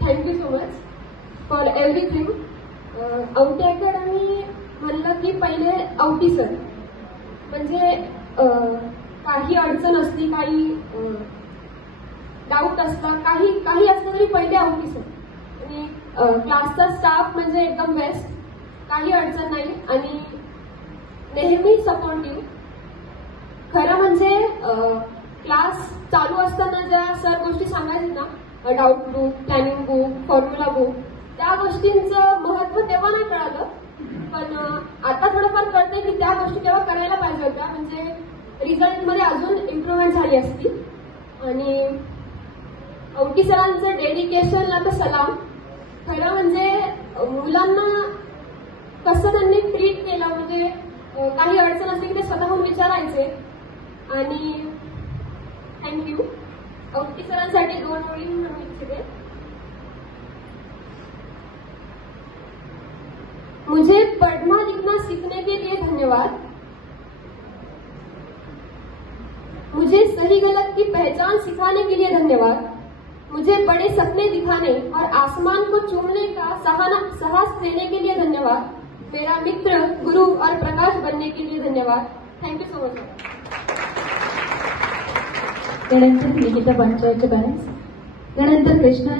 Thank you so much for everything. Auti academy म्हणलं की पहिले औटी सर, म्हणजे काही अडचण असली, काही डाऊट असला, काही असलं तरी पहिले औटी सर. आणि क्लासचा स्टाफ म्हणजे एकदम बेस्ट, काही अडचण नाही आणि नेहमी सपोर्टिव्ह. खरं म्हणजे क्लास चालू असताना ज्या सर गोष्टी सांगायचे ना, doubt book, planning book, formula book, त्या गोष्टींचं महत्व तेव्हा नाही कळालं, पण आता थोडंफार कळते की त्या गोष्टी तेव्हा करायला पाहिजे होत्या, म्हणजे रिझल्टमध्ये अजून इम्प्रुव्हमेंट झाली असती. आणि औटी सरांचं डेडिकेशनला तर सलाम. खरं म्हणजे मुलांना कसं त्यांनी ट्रीट केलं, म्हणजे काही अडचण असली की ते स्वतःहून विचारायचे. आणि थँक्यू. औटी सरांसाठी 2 ओळी म्हणू इच्छिते. मुझे पढ़ना लिखना सीखने के लिए धन्यवाद. मुझे सही गलत की पहचान सिखाने के लिए धन्यवाद. मुझे बड़े सपने दिखाने और आसमान को चूमने का साहस देने के लिए धन्यवाद. मेरा मित्र, गुरु और प्रकाश बनने के लिए धन्यवाद. Thank you so much. त्यानंतर निकिता पांचाळचे पॅरेंट्स, त्यानंतर कृष्णा